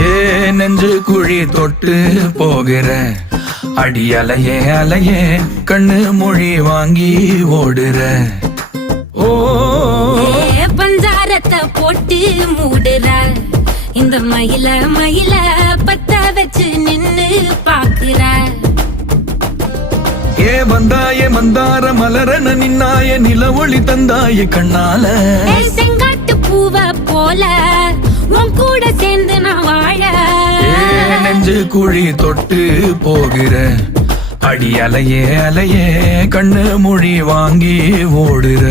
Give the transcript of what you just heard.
ஏ நெஞ்சு குழி தொட்டு போகிற அடி அலையே அலையே கண்ணு மொழி வாங்கி ஓடுற. ஓ பஞ்சாரத்தை போட்டு மூடுற இந்த மயில மயில பத்த வச்சு நின்னு பாக்குற. ஏ வந்தாய மந்தார மலரன நின்னாய நில ஒளி தந்தாய கண்ணால. செங்காட்டு பூவ போல உன் கூட சேர்ந்து நான் வாழ. நெஞ்சு குழி தொட்டு போகிற அடி அலையே அலையே கண்ணு மொழி வாங்கி ஓடுற.